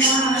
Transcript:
Yeah.